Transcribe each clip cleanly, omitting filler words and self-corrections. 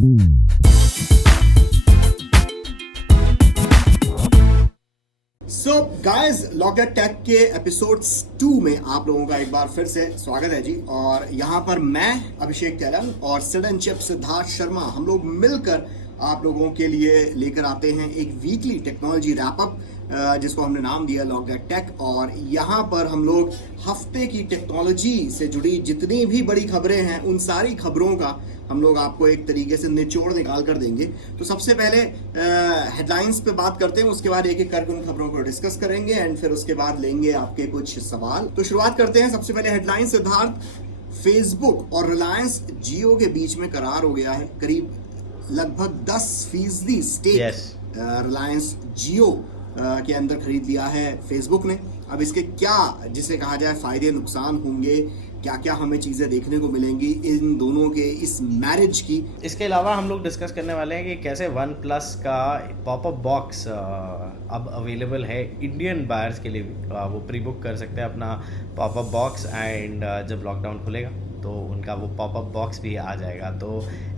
So guys, locked take के episodes 2 में आप लोगों का एक बार फिर से स्वागत है जी। और यहाँ पर मैं अभिषेक तेलंग और सिटीजनशिप सिद्धार्थ शर्मा हम लोग मिलकर आप लोगों के लिए लेकर आते हैं एक वीकली टेक्नोलॉजी रैपअप जिसको हमने नाम दिया लॉकड टेक। और यहाँ पर हम लोग हफ्ते की टेक्नोलॉजी से जुड़ी जितनी भी बड़ी खबरें हैं उन सारी खबरों का हम लोग आपको एक तरीके से निचोड़ निकाल कर देंगे। तो सबसे पहले हेडलाइंस पे बात करते हैं, उसके बाद एक एक करके उन खबरों को डिस्कस करेंगे एंड फिर उसके बाद लेंगे आपके कुछ सवाल। तो शुरुआत करते हैं सबसे पहले हेडलाइन सिद्धार्थ। फेसबुक और रिलायंस जियो के बीच में करार हो गया है। करीब लगभग 10% स्टेक रिलायंस जियो के अंदर खरीद लिया है फेसबुक ने। अब इसके क्या जिसे कहा जाए फायदे नुकसान होंगे, क्या क्या हमें चीज़ें देखने को मिलेंगी इन दोनों के इस मैरिज की। इसके अलावा हम लोग डिस्कस करने वाले हैं कि कैसे वन प्लस का पॉपअप बॉक्स अब अवेलेबल है इंडियन बायर्स के लिए भी। वो प्री बुक कर सकते हैं अपना पॉपअप बॉक्स एंड जब लॉकडाउन खुलेगा तो उनका वो पॉपअप बॉक्स भी आ जाएगा। तो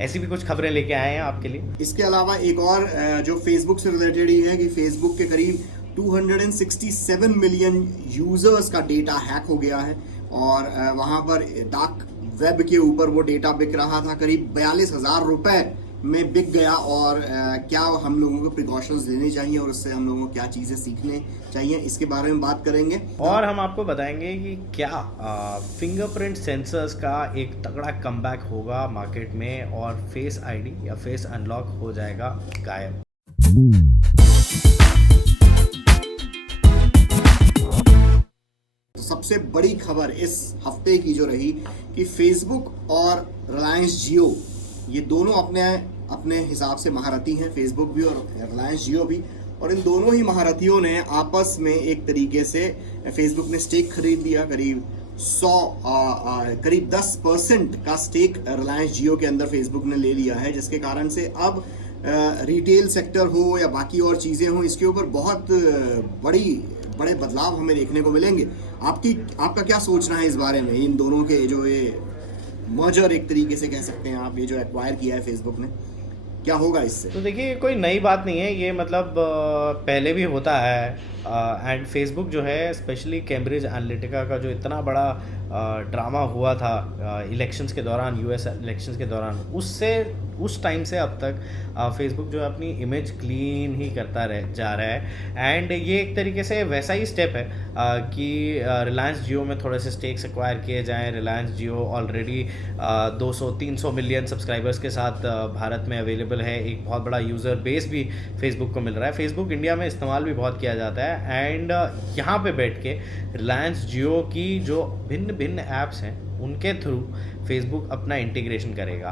ऐसी भी कुछ खबरें लेके आए हैं आपके लिए। इसके अलावा एक और जो फेसबुक से रिलेटेड ही है कि फेसबुक के करीब 267 मिलियन यूजर्स का डेटा हैक हो गया है और वहाँ पर डार्क वेब के ऊपर वो डेटा बिक रहा था। करीब 42,000 रुपए में बिक गया। और क्या हम लोगों को प्रिकॉशंस लेने चाहिए और उससे हम लोगों को क्या चीज़ें सीखने चाहिए, इसके बारे में बात करेंगे। और हम आपको बताएंगे कि क्या फिंगरप्रिंट सेंसर्स का एक तगड़ा कमबैक होगा मार्केट में और फेस आईडी या फेस अनलॉक हो जाएगा गायब। सबसे बड़ी खबर इस हफ्ते की जो रही कि फेसबुक और रिलायंस जियो ये दोनों अपने हिसाब से महारथी हैं, फेसबुक भी और रिलायंस जियो भी। और इन दोनों ही महारथियों ने आपस में एक तरीके से फेसबुक ने स्टेक खरीद लिया। करीब 10% का स्टेक रिलायंस जियो के अंदर फेसबुक ने ले लिया है, जिसके कारण से अब रिटेल सेक्टर हो या बाकी और चीज़ें हो, इसके ऊपर बहुत बड़े बदलाव हमें देखने को मिलेंगे। आपका क्या सोचना है इस बारे में, इन दोनों के जो ये मर्जर एक तरीके से कह सकते हैं आप, ये जो एक्वायर किया है फेसबुक ने, क्या होगा इससे? तो देखिए, कोई नई बात नहीं है ये, मतलब पहले भी होता है। एंड फेसबुक जो है स्पेशली कैम्ब्रिज एनालिटिका का जो इतना बड़ा ड्रामा हुआ था इलेक्शंस के दौरान, यूएस इलेक्शंस के दौरान, उस टाइम से अब तक फेसबुक जो है अपनी इमेज क्लीन ही करता जा रहा है। एंड ये एक तरीके से वैसा ही स्टेप है कि रिलायंस जियो में थोड़े से स्टेक्स एक्वायर किए जाएं। रिलायंस जियो ऑलरेडी 200-300 मिलियन सब्सक्राइबर्स के साथ भारत में अवेलेबल है। एक बहुत बड़ा यूज़र बेस भी फेसबुक को मिल रहा है। फेसबुक इंडिया में इस्तेमाल भी बहुत किया जाता है। एंड यहाँ पे बैठ के रिलायंस जियो की जो भिन्न भिन्न ऐप्स हैं उनके थ्रू फेसबुक अपना इंटीग्रेशन करेगा।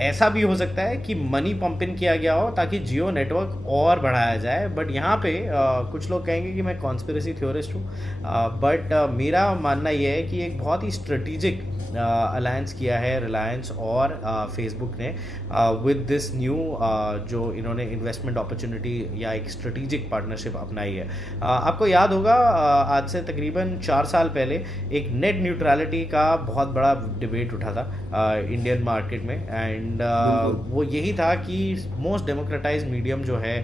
ऐसा भी हो सकता है कि मनी पंप इन किया गया हो ताकि जियो नेटवर्क और बढ़ाया जाए। बट यहाँ पे कुछ लोग कहेंगे कि मैं कॉन्स्पिरेसी थ्योरिस्ट हूँ, बट मेरा मानना यह है कि एक बहुत ही स्ट्रेटिजिक अलायंस किया है रिलायंस और फेसबुक ने विद दिस न्यू जो इन्होंने इन्वेस्टमेंट अपॉर्चुनिटी या एक स्ट्रेटिजिक पार्टनरशिप अपनाई है। आपको याद होगा आज से तकरीबन 4 साल पहले एक नेट न्यूट्रलिटी का बहुत बड़ा डिबेट उठा था इंडियन मार्केट में। एंड वो यही था कि मोस्ट डेमोक्रेटाइज्ड मीडियम जो है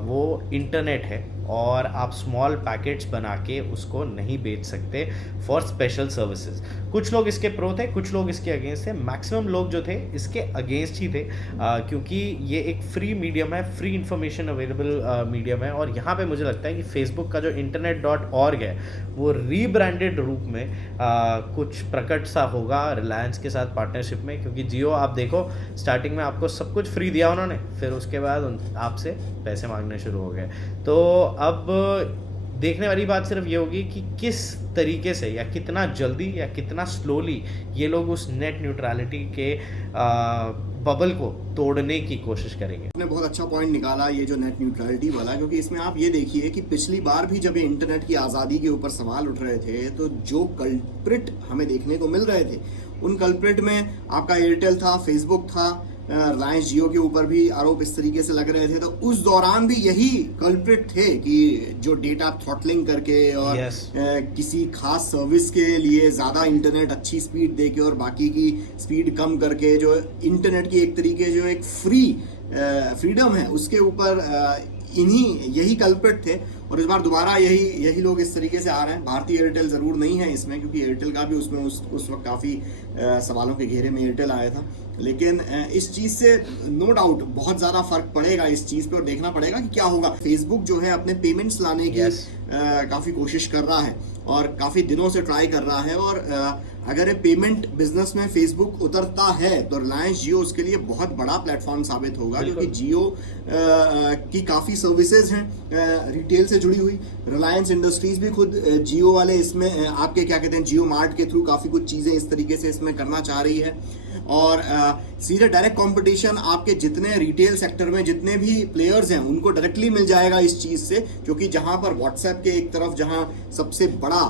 वो इंटरनेट है और आप स्मॉल पैकेट्स बना के उसको नहीं बेच सकते फॉर स्पेशल सर्विसेज। कुछ लोग इसके प्रो थे, कुछ लोग इसके अगेंस्ट थे। मैक्सिमम लोग जो थे इसके अगेंस्ट ही थे क्योंकि ये एक फ्री मीडियम है, फ्री इंफॉर्मेशन अवेलेबल मीडियम है। और यहाँ पे मुझे लगता है कि फेसबुक का जो internet.org है वो रीब्रांडेड रूप में कुछ प्रकट सा होगा रिलायंस के साथ पार्टनरशिप में। क्योंकि जियो आप देखो स्टार्टिंग में आपको सब कुछ फ्री दिया उन्होंने, फिर उसके बाद आपसे पैसे मांगने शुरू हो गए। तो अब देखने वाली बात सिर्फ ये होगी कि किस तरीके से या कितना जल्दी या कितना स्लोली ये लोग उस नेट न्यूट्रलिटी के बबल को तोड़ने की कोशिश करेंगे। आपने बहुत अच्छा पॉइंट निकाला ये जो नेट न्यूट्रलिटी वाला, क्योंकि इसमें आप ये देखिए कि पिछली बार भी जब ये इंटरनेट की आज़ादी के ऊपर सवाल उठ रहे थे तो जो कल्प्रिट हमें देखने को मिल रहे थे उन कल्प्रिट में आपका एयरटेल था, फेसबुक था, रिलायंस जियो के ऊपर भी आरोप इस तरीके से लग रहे थे, तो उस दौरान भी यही कल्प्रिट थे कि जो डेटा थ्रॉटलिंग करके और किसी खास सर्विस के लिए ज़्यादा इंटरनेट अच्छी स्पीड दे के और बाकी की स्पीड कम करके जो इंटरनेट की एक तरीके जो एक फ्रीडम है उसके ऊपर यही कल्प्रिट थे। और इस बार दोबारा यही लोग इस तरीके से आ रहे हैं। भारतीय एयरटेल ज़रूर नहीं है इसमें, क्योंकि एयरटेल का भी उसमें उस वक्त काफ़ी सवालों के घेरे में एयरटेल आया था। लेकिन इस चीज़ से नो डाउट बहुत ज़्यादा फर्क पड़ेगा इस चीज़ पे, और देखना पड़ेगा कि क्या होगा। फेसबुक जो है अपने पेमेंट्स लाने की काफ़ी कोशिश कर रहा है और काफ़ी दिनों से ट्राई कर रहा है, और अगर ये पेमेंट बिजनेस में फेसबुक उतरता है तो रिलायंस जियो उसके लिए बहुत बड़ा प्लेटफॉर्म साबित होगा, क्योंकि जियो की काफ़ी सर्विसेज हैं रिटेल से जुड़ी हुई। रिलायंस इंडस्ट्रीज भी खुद जियो वाले इसमें आपके क्या कहते हैं जियो मार्ट के थ्रू काफ़ी कुछ चीज़ें इस तरीके से इसमें करना चाह रही है। और सीधे डायरेक्ट कंपटीशन आपके जितने रिटेल सेक्टर में जितने भी प्लेयर्स हैं उनको डायरेक्टली मिल जाएगा इस चीज़ से, क्योंकि जहां पर व्हाट्सएप के एक तरफ जहां सबसे बड़ा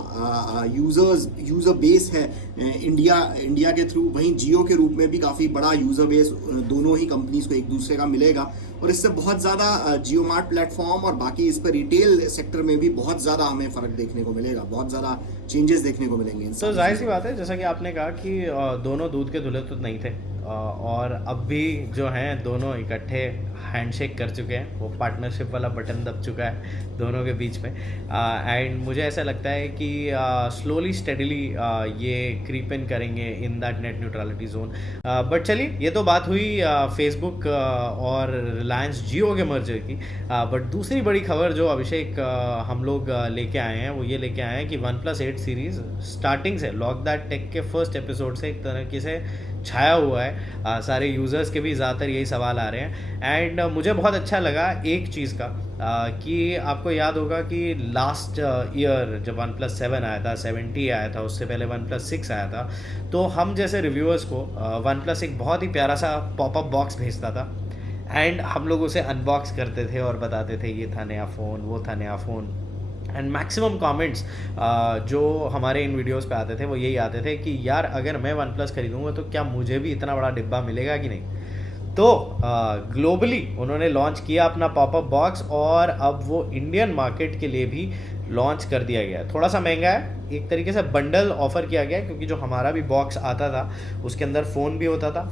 यूज़र बेस है इंडिया के थ्रू, वहीं जियो के रूप में भी काफ़ी बड़ा यूज़र बेस दोनों ही कंपनीज को एक दूसरे का मिलेगा। और इससे बहुत ज़्यादा जियो मार्ट प्लेटफॉर्म और बाकी इस पर रिटेल सेक्टर में भी बहुत ज़्यादा हमें फ़र्क देखने को मिलेगा, बहुत ज़्यादा चेंजेस देखने को मिलेंगे। तो जाहिर सी बात है, जैसा कि आपने कहा कि दोनों दूध के धुले तो नहीं थे, और अब भी जो हैं दोनों इकट्ठे हैंडशेक कर चुके हैं, वो पार्टनरशिप वाला बटन दब चुका है दोनों के बीच में। एंड मुझे ऐसा लगता है कि स्लोली स्टेडीली ये क्रीप इन करेंगे in that net neutrality zone. But चलिए, ये तो बात हुई फेसबुक और रिलायंस जियो के मर्जर की। बट दूसरी बड़ी खबर जो अभिषेक हम लोग लेके आए हैं वो ये लेके आए हैं कि OnePlus 8 सीरीज़ स्टार्टिंग से लॉक दैट टेक के फर्स्ट एपिसोड से एक तरीके से छाया हुआ है। सारे यूज़र्स के भी ज़्यादातर यही सवाल आ रहे हैं। एंड मुझे बहुत अच्छा लगा एक चीज़ का कि आपको याद होगा कि लास्ट ईयर जब OnePlus 7 आया था, 7T आया था, उससे पहले OnePlus 6 आया था, तो हम जैसे रिव्यूअर्स को OnePlus एक बहुत ही प्यारा सा पॉपअप बॉक्स भेजता था एंड हम लोग उसे अनबॉक्स करते थे और बताते थे ये था नया फ़ोन, वो था नया फ़ोन। एंड मैक्सिमम कमेंट्स जो हमारे इन वीडियोस पे आते थे वो यही आते थे कि यार अगर मैं OnePlus खरीदूंगा तो क्या मुझे भी इतना बड़ा डिब्बा मिलेगा कि नहीं। तो ग्लोबली उन्होंने लॉन्च किया अपना पॉपअप बॉक्स, और अब वो इंडियन मार्केट के लिए भी लॉन्च कर दिया गया है। थोड़ा सा महंगा है, एक तरीके से बंडल ऑफर किया गया है, क्योंकि जो हमारा भी बॉक्स आता था उसके अंदर फ़ोन भी होता था,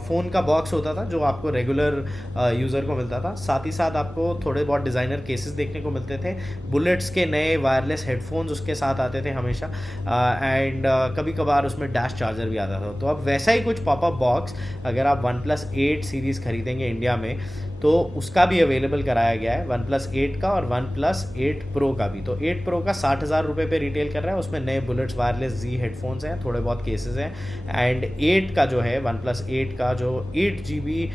फ़ोन का बॉक्स होता था जो आपको रेगुलर यूज़र को मिलता था। साथ ही साथ आपको थोड़े बहुत डिज़ाइनर केसेस देखने को मिलते थे, बुलेट्स के नए वायरलेस हेडफोन्स उसके साथ आते थे हमेशा, एंड कभी कभार उसमें डैश चार्जर भी आता था। तो अब वैसा ही कुछ पॉपअप बॉक्स अगर आप OnePlus 8 सीरीज़ खरीदेंगे इंडिया में तो उसका भी अवेलेबल कराया गया है, OnePlus 8 का और OnePlus 8 Pro का भी। तो 8 Pro का 60,000 रुपये पे रिटेल कर रहा है, उसमें नए बुलेट्स वायरलेस जी हेडफोन्स हैं, थोड़े बहुत केसेस हैं। एंड 8 का जो है OnePlus 8 का जो 8 GB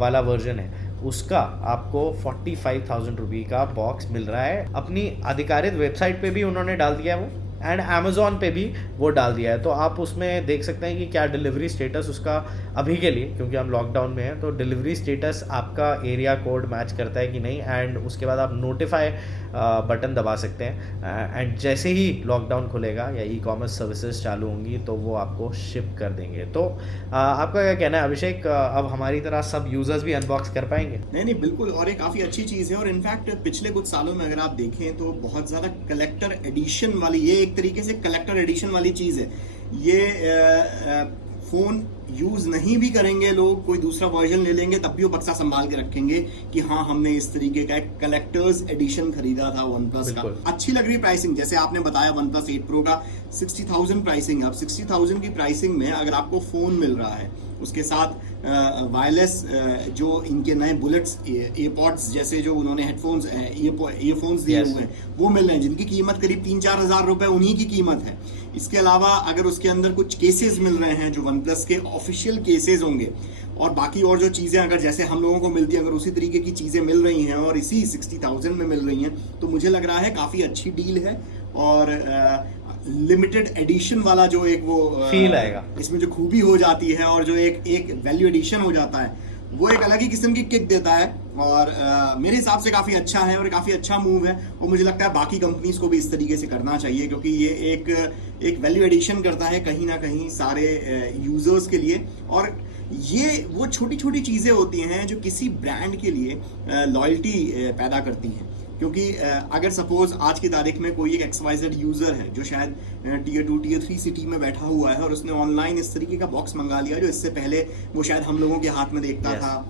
वाला वर्जन है उसका आपको 45,000 रुपये का बॉक्स मिल रहा है। अपनी आधिकारिक वेबसाइट पे भी उन्होंने डाल दिया है वो, एंड अमेज़ॉन पे भी वो डाल दिया है। तो आप उसमें देख सकते हैं कि क्या डिलीवरी स्टेटस उसका अभी के लिए, क्योंकि हम लॉकडाउन में हैं, तो डिलीवरी स्टेटस आपका एरिया कोड मैच करता है कि नहीं। एंड उसके बाद आप नोटिफाई बटन दबा सकते हैं, एंड जैसे ही लॉकडाउन खुलेगा या ई-कॉमर्स सर्विसेज चालू होंगी तो वो आपको शिप कर देंगे। तो आपका क्या कहना है अभिषेक, अब हमारी तरह सब यूज़र्स भी अनबॉक्स कर पाएंगे? नहीं, बिल्कुल, और ये काफ़ी अच्छी चीज़ है। और इनफैक्ट पिछले कुछ सालों में अगर आप देखें तो बहुत ज़्यादा कलेक्टर एडिशन वाली, ये एक तरीके से कलेक्टर एडिशन वाली चीज़ है। ये फ़ोन यूज़ नहीं भी करेंगे लोग, कोई दूसरा वर्जन ले लेंगे तब भी वो बक्सा संभाल के रखेंगे कि हाँ हमने इस तरीके का एक कलेक्टर्स एडिशन खरीदा था OnePlus का। अच्छी लग रही प्राइसिंग, जैसे आपने बताया OnePlus 8 Pro का 60,000 प्राइसिंग। अब 60,000 की प्राइसिंग में अगर आपको फ़ोन मिल रहा है, उसके साथ वायरलेस जो इनके नए बुलेट्स एयरपॉड्स जैसे जो उन्होंने हेडफोन्स ईयरफोन्स दिए हुए हैं वो मिल रहे हैं, जिनकी कीमत करीब 3-4 हज़ार रुपये उन्हीं की कीमत है। इसके अलावा अगर उसके अंदर कुछ केसेस मिल रहे हैं जो OnePlus के ऑफिशियल केसेस होंगे, और बाकी और जो चीज़ें अगर जैसे हम लोगों को मिलती हैं अगर उसी तरीके की चीज़ें मिल रही हैं और इसी 60,000 में मिल रही हैं, तो मुझे लग रहा है काफ़ी अच्छी डील है। और लिमिटेड एडिशन वाला जो एक वो फील आएगा इसमें, जो खूबी हो जाती है और जो एक वैल्यू एडिशन हो जाता है, वो एक अलग ही किस्म की किक देता है। और मेरे हिसाब से काफ़ी अच्छा है और काफ़ी अच्छा मूव है। और मुझे लगता है बाकी कंपनीज को भी इस तरीके से करना चाहिए, क्योंकि ये एक वैल्यू एडिशन करता है कहीं ना कहीं सारे यूजर्स के लिए। और ये वो छोटी छोटी चीज़ें होती हैं जो किसी ब्रांड के लिए लॉयल्टी पैदा करती हैं। क्योंकि अगर सपोज आज की तारीख में कोई एक XYZ यूज़र है जो शायद टीयर 2 टीयर 3 सिटी में बैठा हुआ है और उसने ऑनलाइन इस तरीके का बॉक्स मंगा लिया जो इससे पहले वो शायद हम लोगों के हाथ में देखता Yes. था,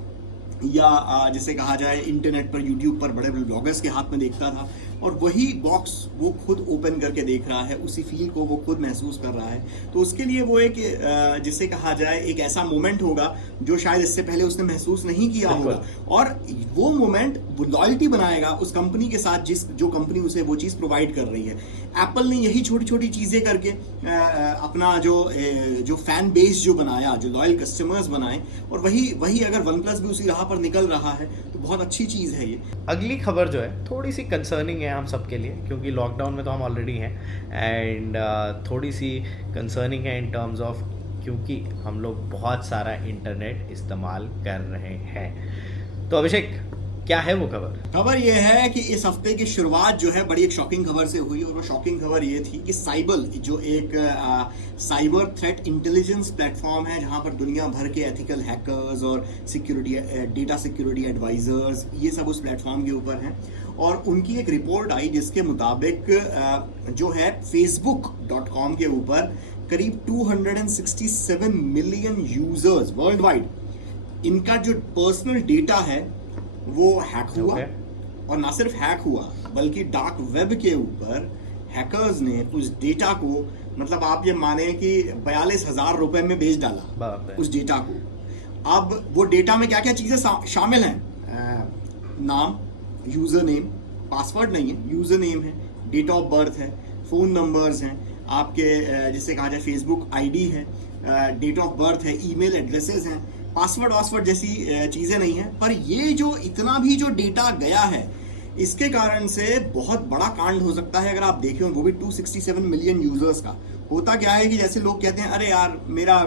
या जिसे कहा जाए इंटरनेट पर, यूट्यूब पर बड़े बड़े ब्लॉगर्स के हाथ में देखता था, और वही बॉक्स वो खुद ओपन करके देख रहा है, उसी फील को वो खुद महसूस कर रहा है। तो उसके लिए वो एक जिसे कहा जाए एक ऐसा मोमेंट होगा जो शायद इससे पहले उसने महसूस नहीं किया होगा, और वो मोमेंट वो लॉयल्टी बनाएगा उस कंपनी के साथ जो कंपनी उसे वो चीज़ प्रोवाइड कर रही है। एप्पल ने यही छोटी छोटी चीज़ें करके अपना जो फैन बेस जो बनाया, जो लॉयल कस्टमर्स बनाए, और वही अगर वन प्लस भी उसी राह पर निकल रहा है तो बहुत अच्छी चीज़ है ये। अगली खबर जो है थोड़ी सी कंसर्निंग है हम सब के लिए, क्योंकि लॉकडाउन में तो हम ऑलरेडी हैं, एंड थोड़ी सी कंसर्निंग है इन टर्म्स ऑफ, क्योंकि हम लोग बहुत सारा इंटरनेट इस्तेमाल कर रहे हैं। तो अभिषेक, क्या है वो खबर ये है कि इस हफ्ते की शुरुआत जो है बड़ी एक शॉकिंग खबर से हुई, और वो शॉकिंग खबर ये थी कि साइबल जो एक साइबर थ्रेट इंटेलिजेंस प्लेटफॉर्म है जहां पर दुनिया भर के एथिकल हैकर्स और सिक्योरिटी डेटा सिक्योरिटी एडवाइजर्स ये सब उस प्लेटफॉर्म के ऊपर हैं, और उनकी एक रिपोर्ट आई जिसके मुताबिक जो है facebook.com के ऊपर करीब 267 मिलियन यूजर्स वर्ल्ड वाइड, इनका जो पर्सनल डेटा है वो हैक हुआ। और ना सिर्फ हैक हुआ बल्कि डार्क वेब के ऊपर हैकर्स ने उस डेटा को, मतलब आप ये माने कि 42,000 रुपए में बेच डाला उस डेटा को। अब वो डेटा में क्या क्या चीजें शामिल हैं, नाम, यूजर नेम, पासवर्ड नहीं है, यूजर नेम है, डेट ऑफ बर्थ है, फोन नंबर्स हैं, आपके जिसे कहा जाए फेसबुक आईडी है, डेट ऑफ बर्थ है, ईमेल एड्रेसेस हैं, पासवर्ड वासवर्ड जैसी चीज़ें नहीं है। पर ये जो इतना भी जो डेटा गया है, इसके कारण से बहुत बड़ा कांड हो सकता है। अगर आप देखें, वो भी 267 मिलियन यूजर्स का। होता क्या है कि जैसे लोग कहते हैं, अरे यार मेरा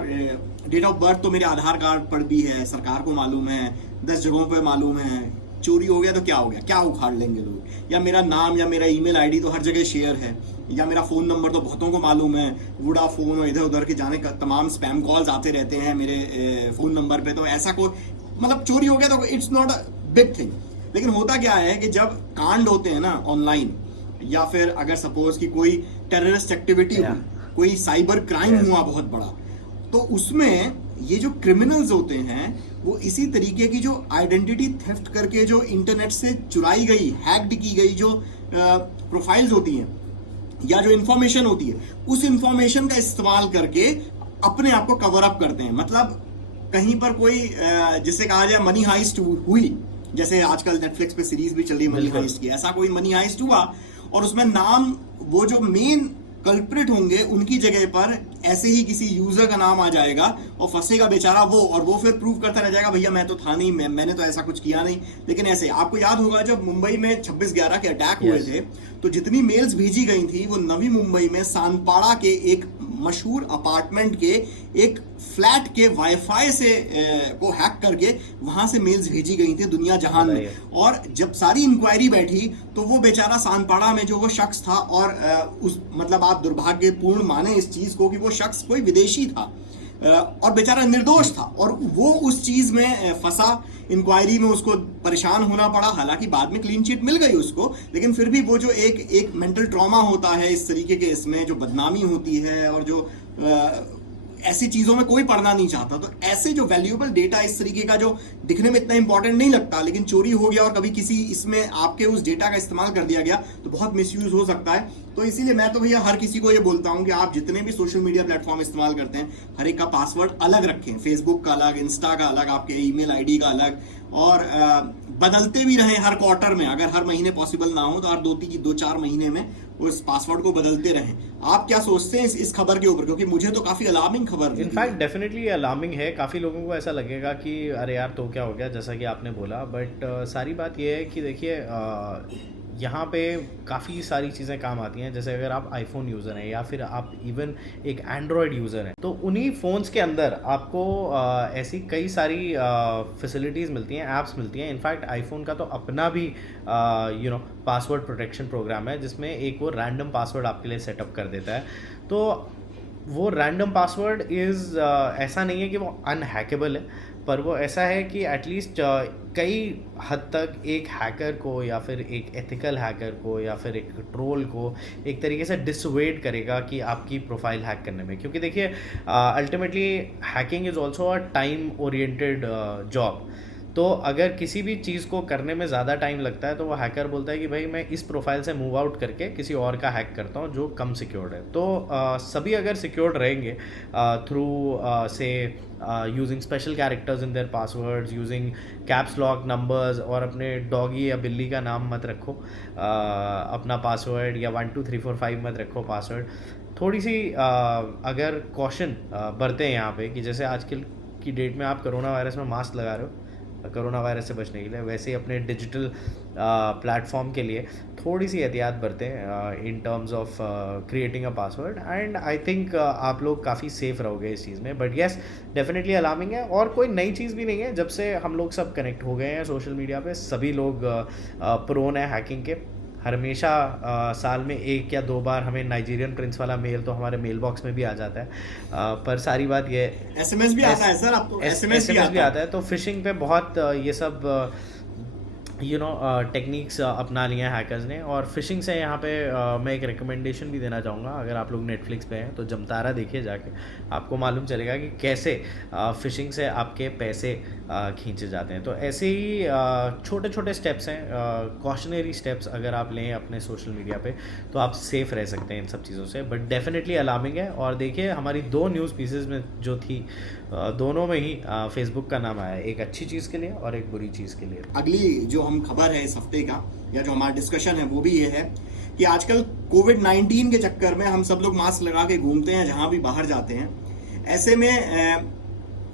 डेट ऑफ बर्थ तो मेरे आधार कार्ड पर भी है, सरकार को मालूम है, 10 जगहों पे मालूम है, चोरी हो गया तो क्या हो गया, क्या उखाड़ लेंगे लोग, या मेरा नाम या मेरा ईमेल आईडी तो हर जगह शेयर है, या मेरा फ़ोन नंबर तो बहुतों को मालूम है, वोडाफोन और इधर उधर के जाने का तमाम स्पैम कॉल्स आते रहते हैं मेरे फ़ोन नंबर पे, तो ऐसा कोई मतलब चोरी हो गया तो it's not a big thing. लेकिन होता क्या है कि जब कांड होते हैं ना ऑनलाइन, या फिर अगर सपोज कि कोई टेररिस्ट एक्टिविटी हुई, कोई साइबर क्राइम हुआ बहुत बड़ा, तो उसमें ये जो क्रिमिनल्स होते हैं वो इसी तरीके की जो आइडेंटिटी थेफ्ट करके जो इंटरनेट से चुराई गई, हैक्ड की गई जो प्रोफाइल्स होती हैं या जो इंफॉर्मेशन होती है, उस इंफॉर्मेशन का इस्तेमाल करके अपने आप को कवर अप करते हैं। मतलब कहीं पर कोई जिसे कहा जाए मनी हाइस्ट हुई, जैसे आजकल नेटफ्लिक्स पे सीरीज भी चल रही है मनी हाइस्ट की, ऐसा कोई मनी हाइस्ट हुआ और उसमें नाम वो जो मेन कल्प्रिट होंगे उनकी जगह पर ऐसे ही किसी यूजर का नाम आ जाएगा और फंसेगा बेचारा वो, और वो फिर प्रूव करता रह जाएगा भैया मैं तो था नहीं, मैंने तो ऐसा कुछ किया नहीं। लेकिन ऐसे आपको याद होगा जब मुंबई में 26/11 के अटैक हुए थे, तो जितनी मेल्स भेजी गई थी वो नवी मुंबई में सानपाड़ा के एक मशहूर अपार्टमेंट के एक फ्लैट के वाईफाई से को हैक करके वहां से मेल्स भेजी गई थी दुनिया जहान में। और जब सारी इंक्वायरी बैठी तो वो बेचारा सानपाड़ा में जो वो शख्स था, और उस मतलब आप दुर्भाग्यपूर्ण माने इस चीज को कि वो शख्स कोई विदेशी था और बेचारा निर्दोष था, और वो उस चीज में फंसा, इंक्वायरी में उसको परेशान होना पड़ा। हालांकि बाद में क्लीन चिट मिल गई उसको, लेकिन फिर भी वो जो एक मेंटल ट्रॉमा होता है इस तरीके के, इसमें जो बदनामी होती है और जो ऐसी चीज़ों में कोई पढ़ना नहीं चाहता। तो ऐसे जो वैल्यूएबल डेटा इस तरीके का जो दिखने में इतना इंपॉर्टेंट नहीं लगता, लेकिन चोरी हो गया और कभी किसी इसमें आपके उस डेटा का इस्तेमाल कर दिया गया तो बहुत मिसयूज हो सकता है। तो इसीलिए मैं तो भैया हर किसी को ये बोलता हूँ कि आप जितने भी सोशल मीडिया प्लेटफॉर्म इस्तेमाल करते हैं, हर एक का पासवर्ड अलग रखें, फेसबुक का अलग, इंस्टा का अलग, आपके ईमेल आईडी का अलग, और बदलते भी रहें हर क्वार्टर में। अगर हर महीने पॉसिबल ना हो तो हर 2-4 महीने में उस पासवर्ड को बदलते रहें। आप क्या सोचते हैं इस खबर के ऊपर? क्योंकि मुझे तो काफी अलार्मिंग खबर है। इनफैक्ट डेफिनेटली अलार्मिंग है। काफ़ी लोगों को ऐसा लगेगा कि अरे यार तो क्या हो गया, जैसा कि आपने बोला, बट सारी बात ये है कि देखिए यहाँ पे काफ़ी सारी चीज़ें काम आती हैं। जैसे अगर आप आईफोन यूज़र हैं या फिर आप इवन एक एंड्रॉयड यूज़र हैं, तो उन्हीं फ़ोन्स के अंदर आपको ऐसी कई सारी फैसिलिटीज़ मिलती हैं, ऐप्स मिलती हैं। इनफैक्ट आईफोन का तो अपना भी पासवर्ड प्रोटेक्शन प्रोग्राम है जिसमें एक वो रैंडम पासवर्ड आपके लिए सेटअप कर देता है। तो वो रैंडम पासवर्ड इज़ ऐसा नहीं है कि वो अनहैकेबल है, पर वो ऐसा है कि एटलीस्ट कई हद तक एक हैकर को या फिर एक एथिकल हैकर को या फिर एक ट्रोल को एक तरीके से डिसवेड करेगा कि आपकी प्रोफाइल हैक करने में। क्योंकि देखिए ultimately hacking is also a time oriented job. तो अगर किसी भी चीज़ को करने में ज़्यादा टाइम लगता है तो वो हैकर बोलता है कि भाई मैं इस प्रोफाइल से मूव आउट करके किसी और का हैक करता हूँ जो कम सिक्योर्ड है। तो सभी अगर सिक्योर्ड रहेंगे थ्रू से using special characters in their passwords, using caps lock numbers, और अपने डॉगी या बिल्ली का नाम मत रखो अपना पासवर्ड, या 1 2 3 4 5 मत रखो पासवर्ड। थोड़ी सी अगर कॉशन बरतें यहाँ पे, कि जैसे आजकल की डेट में आप कोरोना वायरस में मास्क लगा रहे हो कोरोना वायरस से बचने के लिए, वैसे ही अपने डिजिटल प्लेटफॉर्म के लिए थोड़ी सी एहतियात बरतें in terms of creating a password, and I think आप लोग काफ़ी सेफ रहोगे इस चीज़ में। बट येस, डेफिनेटली अलार्मिंग है, और कोई नई चीज़ भी नहीं है। जब से हम लोग सब कनेक्ट हो गए हैं सोशल मीडिया पे, सभी लोग प्रोन है हैकिंग के। हमेशा साल में 1 या 2 बार हमें नाइजीरियन प्रिंस वाला मेल तो हमारे मेल बॉक्स में भी आ जाता है, पर सारी बात ये एसएमएस भी आता है सर, आपको एसएमएस भी आता है। तो फिशिंग पे बहुत ये सब टेक्निक्स अपना लिए हैं हैकर्स ने। और फिशिंग से यहाँ पे मैं एक रिकमेंडेशन भी देना चाहूँगा, अगर आप लोग नेटफ्लिक्स पे हैं तो जमतारा देखिए जाके, आपको मालूम चलेगा कि कैसे फिशिंग से आपके पैसे खींचे जाते हैं। तो ऐसे ही छोटे छोटे स्टेप्स हैं, कॉशनरी स्टेप्स अगर आप लें अपने सोशल मीडिया पे तो आप सेफ रह सकते हैं इन सब चीज़ों से। बट डेफिनेटली अलार्मिंग है। और देखिए हमारी 2 न्यूज़ पीसेज में जो थी, दोनों में ही फेसबुक का नाम आया, एक अच्छी चीज़ के लिए और एक बुरी चीज़ के लिए। अगली जो हम खबर है इस हफ्ते का, या जो हमारा डिस्कशन है, वो भी ये है कि आजकल कोविड-19 के चक्कर में हम सब लोग मास्क लगा के घूमते हैं जहां भी बाहर जाते हैं। ऐसे में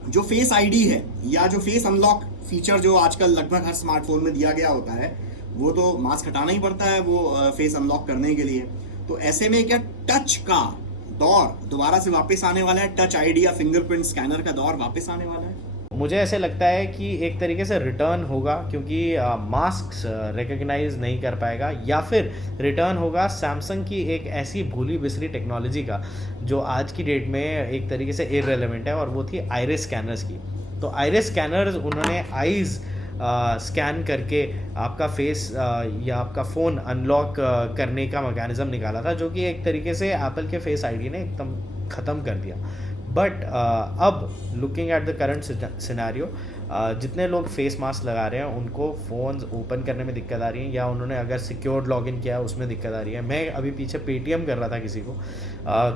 जो फेस आईडी है या जो फेस अनलॉक फीचर जो आजकल लगभग हर स्मार्टफोन में दिया गया होता है, वो तो मास्क हटाना ही पड़ता है वो फेस अनलॉक करने के लिए। तो ऐसे में क्या टच का दौर दोबारा से वापस आने वाला है? टच आईडी या फिंगरप्रिंट स्कैनर का दौर वापस आने वाला है? मुझे ऐसे लगता है कि एक तरीके से रिटर्न होगा, क्योंकि मास्क रिकग्नाइज नहीं कर पाएगा, या फिर रिटर्न होगा सैमसंग की एक ऐसी भूली बिसरी टेक्नोलॉजी का जो आज की डेट में एक तरीके से इररेलेवेंट है, और वो थी आइरिस स्कैनर्स की। तो आइरिस स्कैनर्स उन्होंने आईज स्कैन करके आपका फेस या आपका फ़ोन अनलॉक करने का मैकेनिज़्म निकाला था, जो कि एक तरीके से एप्पल के फेस आईडी ने एकदम ख़त्म कर दिया। बट अब looking at the current scenario, जितने लोग फेस मास्क लगा रहे हैं उनको फ़ोन्स ओपन करने में दिक्कत आ रही है, या उन्होंने अगर सिक्योर्ड लॉगिन किया है उसमें दिक्कत आ रही है। मैं अभी पीछे पेटीएम कर रहा था किसी को,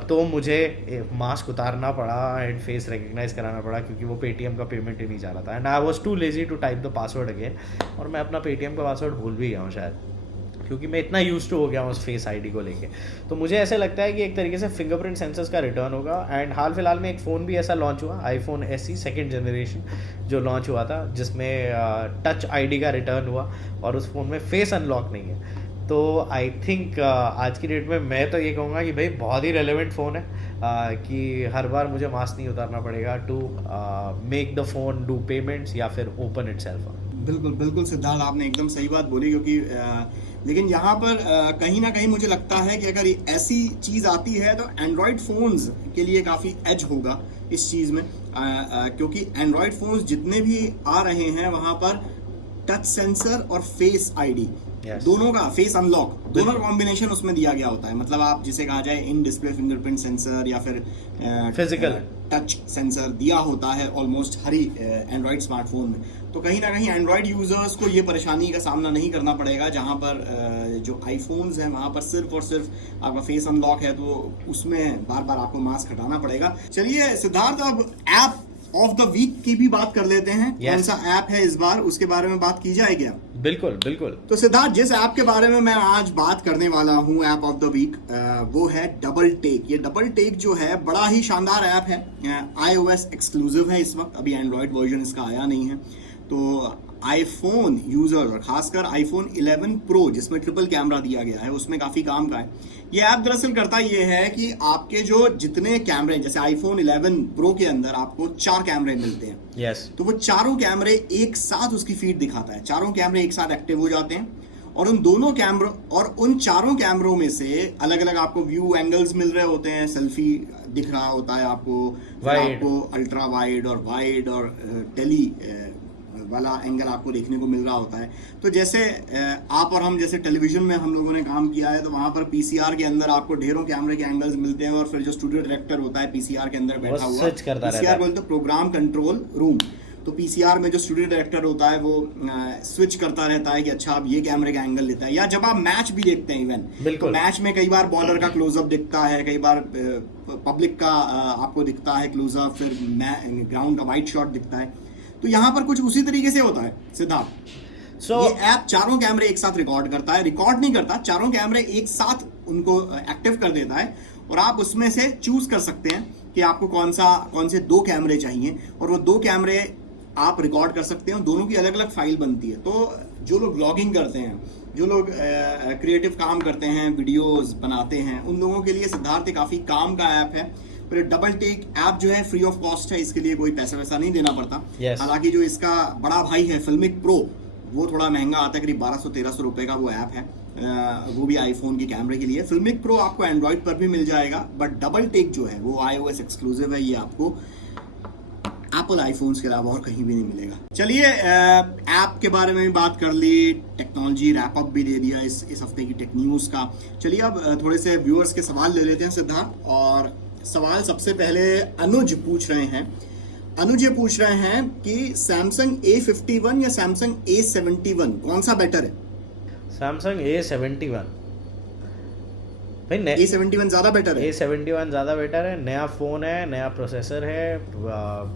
तो मुझे मास्क उतारना पड़ा एंड फेस रिकग्नाइज कराना पड़ा, क्योंकि वो पेटीएम का पेमेंट ही नहीं जा रहा था, and I was too lazy to type the password again, और मैं अपना पेटीएम का पासवर्ड भूल भी गया हूँ शायद, क्योंकि मैं इतना यूज टू हो गया हूँ उस फेस आईडी को लेके। तो मुझे ऐसे लगता है कि एक तरीके से फिंगरप्रिंट सेंसर्स का रिटर्न होगा। एंड हाल फिलहाल में एक फ़ोन भी ऐसा लॉन्च हुआ, आईफोन SE 2nd जनरेशन जो लॉन्च हुआ था, जिसमें टच आईडी का रिटर्न हुआ, और उस फ़ोन में फेस अनलॉक नहीं है। तो आई थिंक आज की डेट में मैं तो ये कहूँगा कि भाई बहुत ही रेलेवेंट फ़ोन है, कि हर बार मुझे मास्क नहीं उतारना पड़ेगा to make the phone do payments या फिर ओपन इटसेल्फ। बिल्कुल बिल्कुल सिद्धार्थ, आपने एकदम सही बात बोली, क्योंकि लेकिन यहाँ पर कहीं ना कहीं मुझे लगता है कि अगर ऐसी चीज़ आती है तो एंड्रॉयड फ़ोन्स के लिए काफ़ी एज होगा इस चीज़ में, क्योंकि एंड्रॉयड फ़ोन्स जितने भी आ रहे हैं वहाँ पर टच सेंसर और फेस आईडी दोनों का, फेस अनलॉक दोनों का कॉम्बिनेशन उसमें दिया गया होता है। मतलब आप जिसे कहा जाए इन डिस्प्ले फिंगरप्रिंट सेंसर या फिर फिजिकल टच सेंसर दिया होता है ऑलमोस्ट हर ही एंड्रॉयड स्मार्टफोन में। तो कहीं ना कहीं एंड्रॉयड यूजर्स को ये परेशानी का सामना नहीं करना पड़ेगा, जहां पर जो आईफोन्स हैं वहां पर सिर्फ और सिर्फ आपका फेस अनलॉक है, तो उसमें बार बार आपको मास्क हटाना पड़ेगा। चलिए सिद्धार्थ, अब ऐप ऑफ द वीक की भी बात कर लेते हैं। कौन सा ऐप है इस बार, उसके बारे में बात की जाए क्या? बिल्कुल बिल्कुल। तो सिद्धार्थ, जिस ऐप के बारे में मैं आज बात करने वाला हूँ ऐप ऑफ द वीक, वो है डबल टेक। ये डबल टेक जो है बड़ा ही शानदार ऐप है, iOS एक्सक्लूसिव है इस वक्त, अभी एंड्रॉयड वर्जन इसका आया नहीं है। तो आईफोन यूजर और खासकर आईफोन 11 प्रो जिसमें ट्रिपल कैमरा दिया गया है, उसमें काफी काम का है। ये ऐप दरअसल करता ये है कि आपके जो जितने कैमरे, जैसे आईफोन 11 प्रो के अंदर आपको 4 कैमरे मिलते हैं, yes. तो वो चारों कैमरे एक साथ उसकी फीड दिखाता है, चारों कैमरे एक साथ एक्टिव हो जाते हैं, और उन दोनों कैमरों और उन चारों कैमरों में से अलग अलग आपको व्यू एंगल्स मिल रहे होते हैं। सेल्फी दिख रहा होता है आपको, फिर आपको अल्ट्रा वाइड और टेली वाला एंगल आपको देखने को मिल रहा होता है। तो जैसे आप और हम जैसे टेलीविजन में हम लोगों ने काम किया है, तो वहाँ पर पीसीआर के अंदर आपको ढेरों कैमरे के एंगल्स मिलते हैं, और फिर जो स्टूडियो डायरेक्टर होता है पीसीआर के अंदर बैठा हुआ, पीसीआर बोलते हैं प्रोग्राम कंट्रोल रूम। तो पीसीआर में जो स्टूडियो डायरेक्टर होता है वो स्विच करता रहता है कि अच्छा अब ये कैमरे का एंगल लेता है। या जब आप मैच भी देखते हैं इवन, तो मैच में कई बार बॉलर का क्लोजअप दिखता है, कई बार पब्लिक का आपको दिखता है क्लोजअप, फिर ग्राउंड का वाइड शॉट दिखता है। तो यहाँ पर कुछ उसी तरीके से होता है सिद्धार्थ। ये ऐप चारों कैमरे एक साथ रिकॉर्ड करता है, रिकॉर्ड नहीं करता, चारों कैमरे एक साथ उनको एक्टिव कर देता है, और आप उसमें से चूज कर सकते हैं कि आपको कौन से 2 कैमरे चाहिए, और वो 2 कैमरे आप रिकॉर्ड कर सकते हैं। दोनों की अलग अलग फाइल बनती है। तो जो लोग ब्लॉगिंग करते हैं, जो लोग क्रिएटिव काम करते हैं, वीडियोस बनाते हैं, उन लोगों के लिए सिद्धार्थ काफ़ी काम का ऐप है। और डबल टेक ऐप जो है फ्री ऑफ कॉस्ट है, इसके लिए कोई पैसा वैसा नहीं देना पड़ता। हालांकि जो इसका बड़ा भाई है फिल्मिक प्रो, वो थोड़ा महंगा आता है, करीब 1200-1300 रुपए का वो ऐप है, वो भी आईफोन के कैमरे के लिए। फिल्मिक प्रो आपको एंड्रॉइड पर भी मिल जाएगा, बट डबल टेक जो है वो iOS एक्सक्लूसिव है, ये आपको एप्पल आईफोन्स के अलावा और कहीं भी नहीं मिलेगा। चलिए ऐप के बारे में भी बात कर ली, टेक्नोलॉजी रैप अप भी दे दिया इस हफ्ते की टेक न्यूज़ का। चलिए अब थोड़े से व्यूअर्स के सवाल ले लेते हैं सिद्धार्थ। और सवाल सबसे पहले अनुज पूछ रहे हैं। अनुज ये पूछ रहे हैं कि सैमसंग A51 या सैमसंग A71 कौन सा बेटर है? सैमसंग A71 भाई, A71 ज़्यादा बेटर है। A71 ज़्यादा बेटर है, नया फ़ोन है, नया प्रोसेसर है,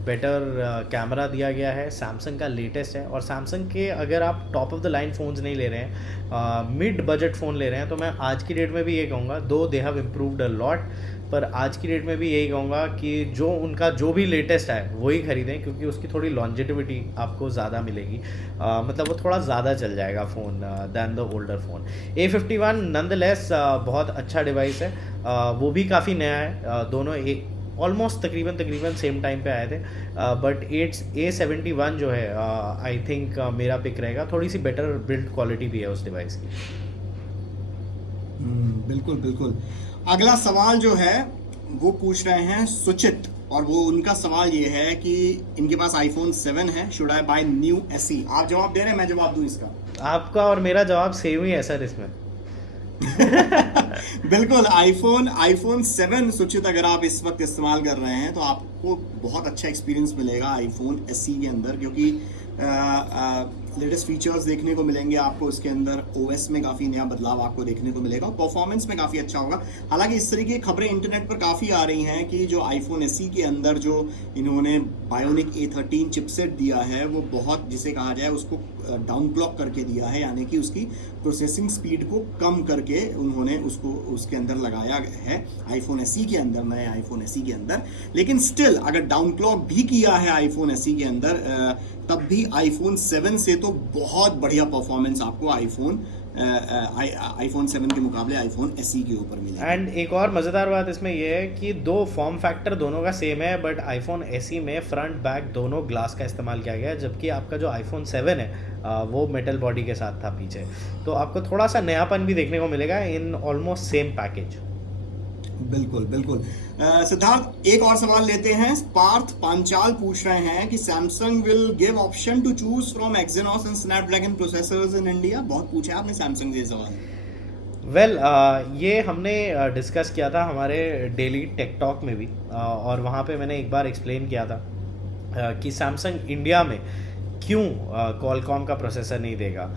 बेटर कैमरा दिया गया है, सैमसंग का लेटेस्ट है। और सैमसंग के अगर आप top of the line phones नहीं ले रहे हैं, मिड बजट फ़ोन ले रहे हैं, तो मैं आज की डेट में भी ये कहूँगा, दो they have improved a lot, पर आज की डेट में भी यही कहूँगा कि जो उनका जो भी लेटेस्ट है वही खरीदें, क्योंकि उसकी थोड़ी लॉन्जेटिविटी आपको ज़्यादा मिलेगी। मतलब वो थोड़ा ज़्यादा चल जाएगा phone than the older phone. A51 nonetheless बहुत अच्छा डिवाइस है, वो भी काफ़ी नया है, दोनों ऑलमोस्ट तकरीबन सेम टाइम पे आए थे। बट A71 जो है आई थिंक मेरा पिक रहेगा, थोड़ी सी बेटर बिल्ड क्वालिटी भी है उस डिवाइस की। बिल्कुल बिल्कुल। अगला सवाल जो है वो पूछ रहे हैं सुचित, और वो उनका सवाल ये है कि इनके पास iPhone 7 है, should I buy new SE? आप जवाब दे रहे हैं, मैं जवाब दूं इसका? आपका और मेरा जवाब सेम ही है सर इसमें। बिल्कुल, iPhone 7 सुचित अगर आप इस वक्त इस्तेमाल कर रहे हैं तो आपको बहुत अच्छा एक्सपीरियंस मिलेगा iPhone SE के अंदर, क्योंकि लेटेस्ट फीचर्स देखने को मिलेंगे आपको उसके अंदर। OS में काफ़ी नया बदलाव आपको देखने को मिलेगा, परफॉर्मेंस में काफ़ी अच्छा होगा। हालांकि इस तरीके की खबरें इंटरनेट पर काफ़ी आ रही हैं कि जो iPhone SE के अंदर जो इन्होंने बायोनिक A13 चिपसेट दिया है, वो बहुत, जिसे कहा जाए, उसको डाउन क्लॉक करके दिया है, यानी कि उसकी प्रोसेसिंग स्पीड को कम करके उन्होंने उसको उसके अंदर लगाया है iPhone SE के अंदर, नए iPhone SE के अंदर। लेकिन स्टिल अगर डाउन क्लॉक भी किया है iPhone SE के अंदर, तब भी iPhone 7 से तो बहुत बढ़िया परफॉर्मेंस आपको iPhone 7 के मुकाबले iPhone SE के ऊपर मिलेगा। एंड एक और मज़ेदार बात इसमें यह है कि दो फॉर्म फैक्टर दोनों का सेम है, बट iPhone SE में फ्रंट बैक दोनों ग्लास का इस्तेमाल किया गया है, जबकि आपका जो iPhone 7 है वो मेटल बॉडी के साथ था पीछे। तो आपको थोड़ा सा नयापन भी देखने को मिलेगा इन ऑलमोस्ट सेम पैकेज। बिल्कुल बिल्कुल। सिद्धार्थ एक और सवाल लेते हैं। पार्थ पांचाल पूछ रहे हैं कि Samsung will give option to choose from Exynos and Snapdragon processors in India. बहुत पूछा आपने सैमसंग से सवाल। वेल ये हमने डिस्कस किया था हमारे डेली टेक टॉक में भी, और वहाँ पे मैंने एक बार एक्सप्लेन किया था कि सैमसंग इंडिया में क्यों क्वालकॉम का प्रोसेसर नहीं देगा।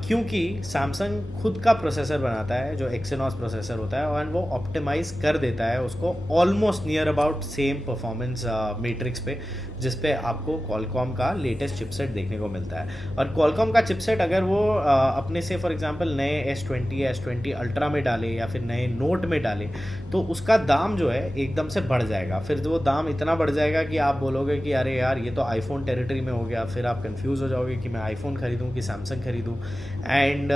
क्योंकि सैमसंग खुद का प्रोसेसर बनाता है जो एक्सिनोस प्रोसेसर होता है, और वो ऑप्टिमाइज कर देता है उसको almost near about same performance matrix पे, जिस पे आपको क्वालकॉम का लेटेस्ट चिपसेट देखने को मिलता है। और क्वालकॉम का चिपसेट अगर वो अपने से फॉर एग्जांपल नए S20 या S20 अल्ट्रा में डाले या फिर नए नोट में डाले, तो उसका दाम जो है एकदम से बढ़ जाएगा। फिर वो दाम इतना बढ़ जाएगा कि आप बोलोगे कि अरे यार ये तो आईफोन टेरिटरी में हो गया। फिर आप कंफ्यूज हो जाओगे कि मैं आईफोन खरीदूँ कि सैमसंग खरीदूँ। दूँ। एंड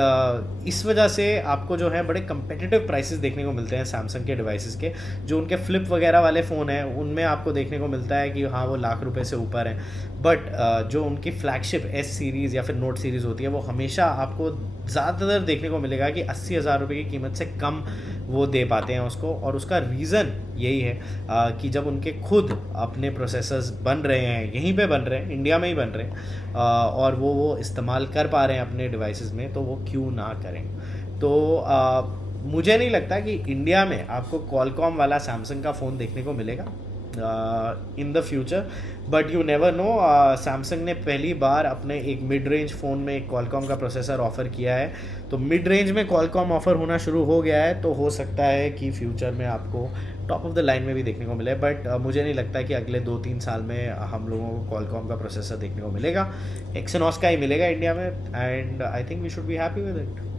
इस वजह से आपको जो है बड़े competitive प्राइसेस देखने को मिलते हैं सैमसंग के डिवाइसेस के। जो उनके फ्लिप वगैरह वाले फ़ोन हैं उनमें आपको देखने को मिलता है कि हाँ वो लाख रुपए से ऊपर हैं, बट जो उनकी फ्लैगशिप एस सीरीज़ या फिर नोट सीरीज़ होती है वो हमेशा आपको ज़्यादातर देखने को मिलेगा कि 80,000 रुपये की कीमत से कम वो दे पाते हैं उसको। और उसका रीज़न यही है कि जब उनके खुद अपने प्रोसेसर्स बन रहे हैं, यहीं पे बन रहे हैं, इंडिया में ही बन रहे हैं, और वो इस्तेमाल कर पा रहे हैं अपने डिवाइसेस में, तो वो क्यों ना करें। तो मुझे नहीं लगता कि इंडिया में आपको क्वालकॉम वाला सैमसंग का फ़ोन देखने को मिलेगा in the future, but you never know. Samsung ने पहली बार अपने एक मिड रेंज फ़ोन में एक क्वालकॉम का प्रोसेसर ऑफ़र किया है, तो मिड रेंज में क्वालकॉम ऑफ़र होना शुरू हो गया है, तो हो सकता है कि फ्यूचर में आपको टॉप ऑफ द लाइन में भी देखने को मिले। बट मुझे नहीं लगता कि अगले 2-3 साल में हम लोगों को क्वालकॉम का प्रोसेसर देखने को मिलेगा, एक्सिनॉस का ही मिलेगा इंडिया में, and I think we should be happy with it.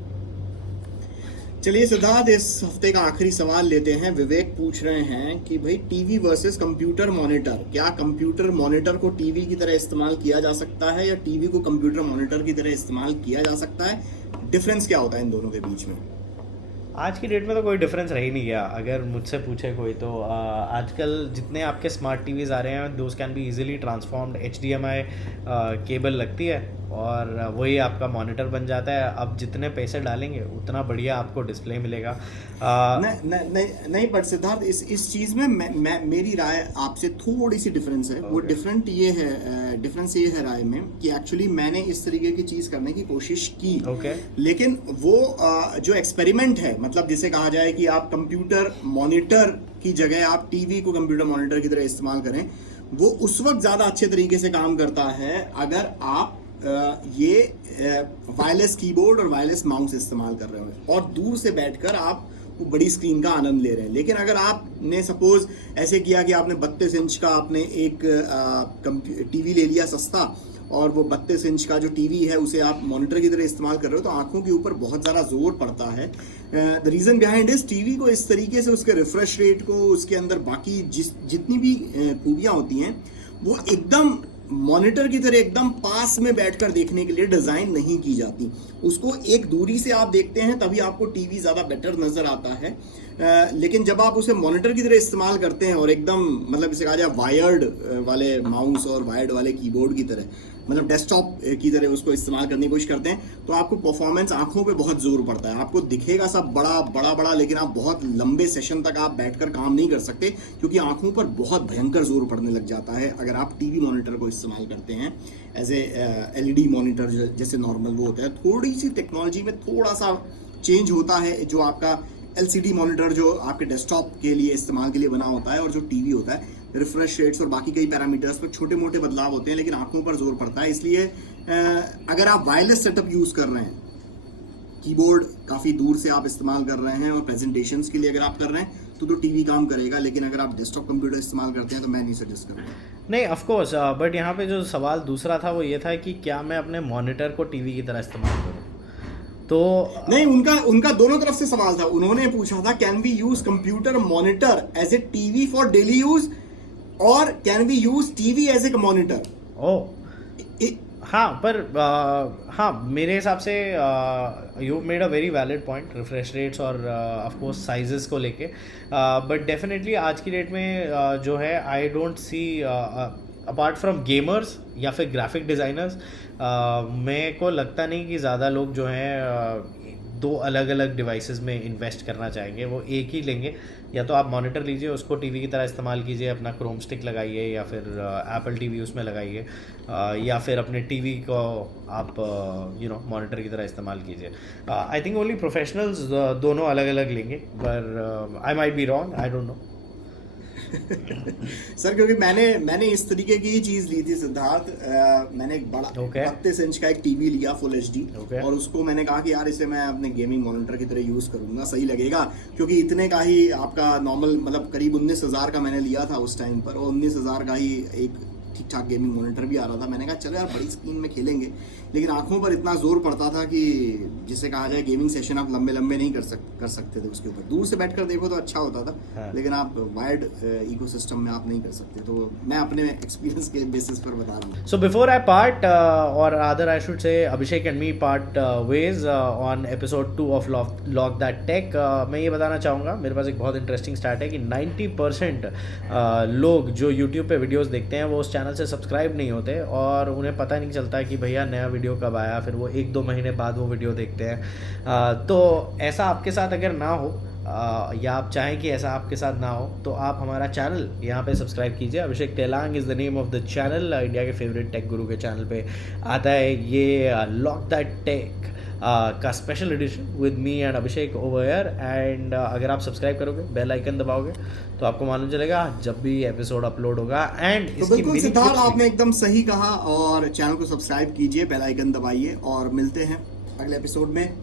चलिए सिद्धार्थ, इस हफ्ते का आखिरी सवाल लेते हैं। विवेक पूछ रहे हैं कि भाई टीवी वर्सेस कंप्यूटर मॉनिटर, क्या कंप्यूटर मॉनिटर को टीवी की तरह इस्तेमाल किया जा सकता है या टीवी को कंप्यूटर मॉनिटर की तरह इस्तेमाल किया जा सकता है? डिफरेंस क्या होता है इन दोनों के बीच में? आज की डेट में तो कोई डिफरेंस रह ही नहीं गया अगर मुझसे पूछे कोई तो। आजकल जितने आपके स्मार्ट टीवीज़ आ रहे हैं those can be easily transformed. HDMI cable लगती है और वही आपका मॉनिटर बन जाता है। अब जितने पैसे डालेंगे उतना बढ़िया आपको डिस्प्ले मिलेगा। नहीं बट सिद्धार्थ, इस चीज़ में मैं मेरी राय आपसे थोड़ी सी डिफरेंस है। वो डिफरेंस ये है राय में कि एक्चुअली मैंने इस तरीके की चीज़ करने की कोशिश की, लेकिन वो जो एक्सपेरिमेंट है, मतलब जिसे कहा जाए कि आप कंप्यूटर मॉनिटर की जगह आप टीवी को कंप्यूटर मॉनिटर की तरह इस्तेमाल करें, वो उस वक्त ज़्यादा अच्छे तरीके से काम करता है अगर आप ये वायरलेस कीबोर्ड और वायरलेस माउस इस्तेमाल कर रहे हो और दूर से बैठकर आप वो बड़ी स्क्रीन का आनंद ले रहे हैं। लेकिन अगर आपने सपोज ऐसे किया कि आपने 32 इंच का आपने एक टीवी ले लिया सस्ता, और वो 32 इंच का जो टीवी है उसे आप मॉनिटर की तरह इस्तेमाल कर रहे हो, तो आंखों के ऊपर बहुत ज़्यादा जोर पड़ता है। द रीज़न बिहाइंड इस टीवी को इस तरीके से उसके रिफ्रेश रेट को, उसके अंदर बाकी जितनी भी खूबियाँ होती हैं, वो एकदम मॉनिटर की तरह एकदम पास में बैठकर देखने के लिए डिज़ाइन नहीं की जाती। उसको एक दूरी से आप देखते हैं तभी आपको टीवी ज़्यादा बेटर नज़र आता है। लेकिन जब आप उसे मॉनिटर की तरह इस्तेमाल करते हैं और एकदम मतलब इसे कहा जाए वायर्ड वाले माउस और वायर्ड वाले कीबोर्ड की तरह, मतलब डेस्कटॉप की तरह उसको इस्तेमाल करने की कोशिश करते हैं, तो आपको परफॉर्मेंस आंखों पे बहुत जोर पड़ता है। आपको दिखेगा सब बड़ा बड़ा बड़ा, लेकिन आप बहुत लंबे सेशन तक आप बैठकर काम नहीं कर सकते क्योंकि आंखों पर बहुत भयंकर जोर पड़ने लग जाता है अगर आप टीवी मॉनिटर को इस्तेमाल करते हैं एज ए LED मॉनिटर जैसे नॉर्मल वो होता है। थोड़ी सी टेक्नोलॉजी में थोड़ा सा चेंज होता है। जो आपका LCD मॉनिटर जो आपके डेस्कटॉप के लिए इस्तेमाल के लिए बना होता है और जो टीवी होता है, रिफ्रेश रेट्स और बाकी कई पैरामीटर्स पर छोटे मोटे बदलाव होते हैं, लेकिन आंखों पर जोर पड़ता है। इसलिए अगर आप वायरलेस सेटअप यूज़ कर रहे हैं, कीबोर्ड काफ़ी दूर से आप इस्तेमाल कर रहे हैं और प्रेजेंटेशंस के लिए अगर आप कर रहे हैं तो टीवी काम करेगा, लेकिन अगर आप डेस्कटॉप कंप्यूटर इस्तेमाल करते हैं तो मैं नहीं सजेस्ट करूँगा। नहीं, ऑफ कोर्स, बट यहाँ पे जो सवाल दूसरा था वो ये था कि क्या मैं अपने मॉनिटर को टीवी की तरह इस्तेमाल करूँ। तो नहीं, उनका दोनों तरफ से सवाल था। उन्होंने पूछा था can we use computer monitor as a TV for daily use और can we use TV as a monitor. हाँ, पर हाँ, मेरे हिसाब से you made a very valid point refresh rates और ऑफ कोर्स साइजेस को लेके, बट डेफिनेटली आज की डेट में जो है I don't see apart from gamers या फिर ग्राफिक डिज़ाइनर्स, मेरे को लगता नहीं कि ज़्यादा लोग जो हैं दो अलग अलग डिवाइसेस में इन्वेस्ट करना चाहेंगे। वो एक ही लेंगे, या तो आप मॉनिटर लीजिए, उसको टीवी की तरह इस्तेमाल कीजिए, अपना क्रोम स्टिक लगाइए या फिर एप्पल टीवी उसमें लगाइए, या फिर अपने टीवी को आप मॉनिटर की तरह इस्तेमाल कीजिए। आई थिंक ओनली प्रोफेशनल्स दोनों अलग अलग लेंगे, पर I might be wrong, I don't know. Sir, क्योंकि मैंने इस तरीके की चीज ली थी सिद्धार्थ। मैंने एक बड़ा 32 इंच का एक टीवी लिया फुल HD, और उसको मैंने कहा कि यार इसे मैं अपने गेमिंग मॉनिटर की तरह यूज करूंगा, सही लगेगा, क्योंकि इतने का ही आपका नॉर्मल मतलब करीब 19,000 का मैंने लिया था उस टाइम पर, और 19,000 का ही एक ठीक ठाक गेमिंग मॉनिटर भी आ रहा था। मैंने कहा चलो यार बड़ी स्क्रीन में खेलेंगे, लेकिन आंखों पर इतना जोर पड़ता था कि जिसे कहा जाए गेमिंग सेशन आप लंबे लंबे नहीं कर सकते थे उसके ऊपर। दूर से बैठकर देखो तो अच्छा होता था, हाँ। लेकिन आप वायर्ड इकोसिस्टम में आप नहीं कर सकते। तो मैं अपने एक्सपीरियंस के बेसिस पर बता रहा हूँ। So before I part, or rather I should say Abhishek and me part ways on episode 2 of Log That Tech, मैं ये बताना चाहूँगा, मेरे पास एक बहुत इंटरेस्टिंग स्टार्ट है कि 90% लोग जो YouTube पे वीडियोस देखते हैं वो उस चैनल से सब्सक्राइब नहीं होते और उन्हें पता नहीं चलता कि भैया नया वीडियो कब आया, फिर वो 1-2 महीने बाद वो वीडियो देखते हैं। तो ऐसा आपके साथ अगर ना हो या आप चाहें कि ऐसा आपके साथ ना हो तो आप हमारा चैनल यहाँ पे सब्सक्राइब कीजिए। Abhishek Telang is the name of the channel, India के फेवरेट टेक गुरु के चैनल पे आता है ये लॉक दैट टेक का special edition with me and Abhishek over here. And अगर आप सब्सक्राइब करोगे, बेल आइकन दबाओगे तो आपको मालूम चलेगा जब भी एपिसोड अपलोड होगा। एंड तो बिल्कुल सिद्धार्थ, आपने एकदम सही कहा, और चैनल को सब्सक्राइब कीजिए, बेल आइकन दबाइए, और मिलते हैं अगले एपिसोड में।